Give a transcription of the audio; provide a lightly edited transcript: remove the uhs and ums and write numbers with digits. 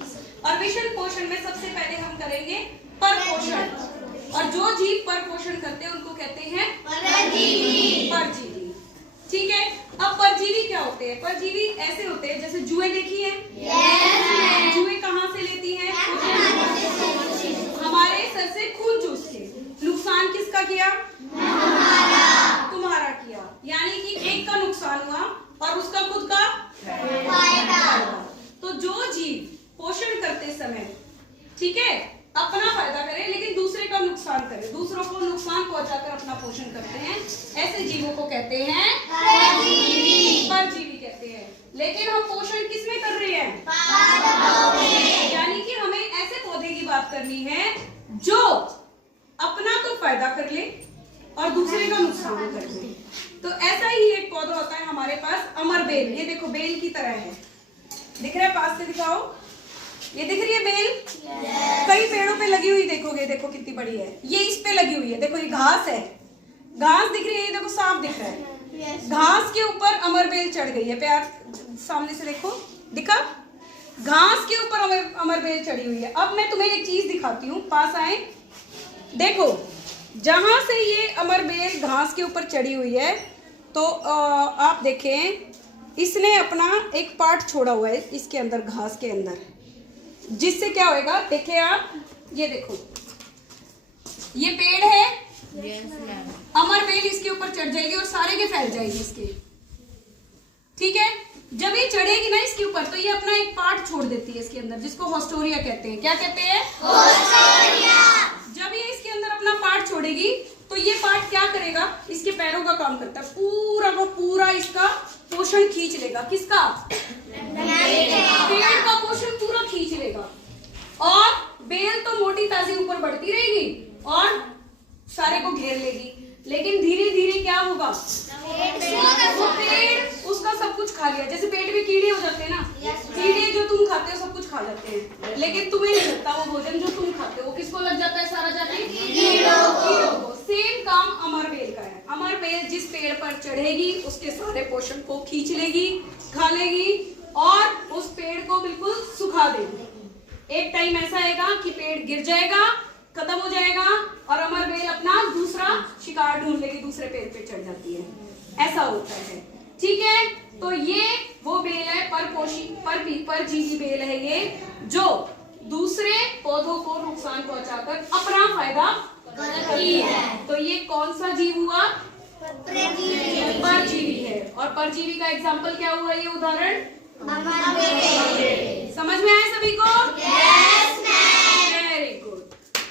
अर्वेशन पोषण में सबसे पहले हम करेंगे परपोषण, और जो जीव परपोषण करते हैं उनको कहते हैं परजीवी। परजीवी, ठीक है। अब परजीवी क्या होते हैं? परजीवी ऐसे होते हैं जैसे जुए देखी है? जुए कहाँ से लेती है? हमारे सर से खून चूस के। नुकसान किसका किया? तुम्हारा किया, यानी कि एक का नुकसान हुआ और उसका खुद का फायदा। तो जो जीव पोषण करते समय, ठीक है, अपना फायदा करे लेकिन दूसरे का नुकसान करे, दूसरों को नुकसान पहुंचाकर अपना पोषण करते हैं, ऐसे जीवों को कहते हैं परजीवी। परजीवी कहते हैं। लेकिन हम पोषण किसमें कर रहे हैं? यानी कि हमें ऐसे पौधे की बात करनी है जो अपना तो फायदा कर ले और दूसरे का नुकसान कर ले। तो ऐसा ही एक पौधा होता है हमारे पास, अमर बेल। ये देखो बेल की तरह है, दिख रहा है? पास से दिखाओ, ये दिख रही है बेल? कई पेड़ों पे लगी हुई देखोगे, देखो कितनी बड़ी है। ये इस पे लगी हुई है, देखो ये घास है, घास दिख रही है, ये देखो साफ दिख रहा है। घास के ऊपर अमर बेल चढ़ गई है। प्यार सामने से देखो, दिखा? घास के ऊपर अमर बेल चढ़ी हुई है। अब मैं तुम्हें एक चीज दिखाती हूँ, पास आए, देखो जहां से ये अमर बेल घास के ऊपर चढ़ी हुई है, तो आप देखें इसने अपना एक पार्ट छोड़ा हुआ है इसके अंदर, घास के अंदर, जिससे क्या होएगा? देखिए आप, ये देखो ये पेड़ है, अमर बेल इसके ऊपर चढ़ जाएगी और सारे के फैल जाएगी इसके, ठीक है। जब ये चढ़ेगी ना इसके ऊपर, तो ये अपना एक पार्ट छोड़ देती है इसके अंदर, जिसको होस्टोरिया कहते हैं। क्या कहते हैं? होस्टोरिया। जब ये इसके अंदर अपना पार्ट छोड़ेगी तो ये पार्ट क्या करेगा? इसके पैरों का काम करता है, पूरा का पूरा इसका पोषण खींच लेगा। किसका? पेड़ का पोषण पूरा खींच लेगा, और बेल तो मोटी ताजी ऊपर बढ़ती रहेगी और सारे को घेर लेगी। लेकिन धीरे धीरे क्या होगा? वो पेड़ उसका सब कुछ खा लिया। जैसे पेट में कीड़े हो जाते हैं ना, कीड़े जो तुम खाते हो सब कुछ खा जाते हैं, लेकिन तुम्हें नहीं लगता वो भोजन जो तुम खाते हो, किसको लग जाता है? सारा जाके कीड़ों को। सेम काम अमर बेल का है। अमर बेल जिस पेड़ पर चढ़ेगी उसके सारे पोषण को खींच लेगी, खा लेगी और उस पेड़ को बिल्कुल सुखा देगी। एक टाइम ऐसा आएगा कि पेड़ गिर जाएगा, खत्म हो जाएगा, और अमर बेल अपना दूसरा शिकार ढूंढ लेगी, दूसरे पेड़ पे चढ़ जाती है। ऐसा होता है, ठीक है। तो ये वो बेल है, परजीवी बेल है ये, जो दूसरे पौधों को नुकसान पहुंचाकर अपना फायदा करती है। तो ये कौन सा जीव हुआ? परजीवी है। और परजीवी का एग्जाम्पल क्या हुआ? ये उदाहरण